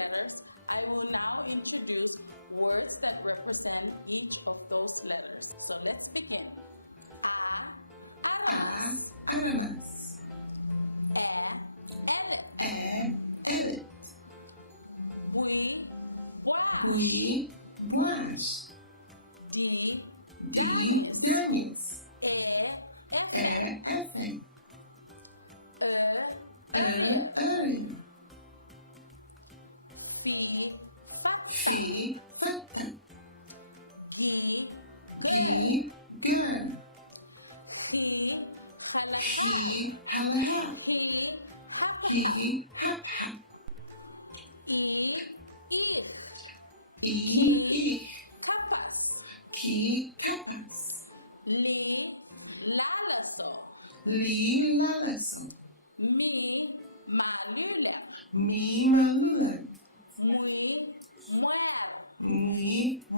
letters, I will now introduce words that represent each of those letters. So let's begin. Ananas. Ellet. Mwaár. Danis. Effing. Earring. Fee, fatten. Girl. She, halaha. He, hap. Ich. Ki, kapas. Li, lalaso. Mi, malulem. Mi, malulem. Mwáár. Mwáár.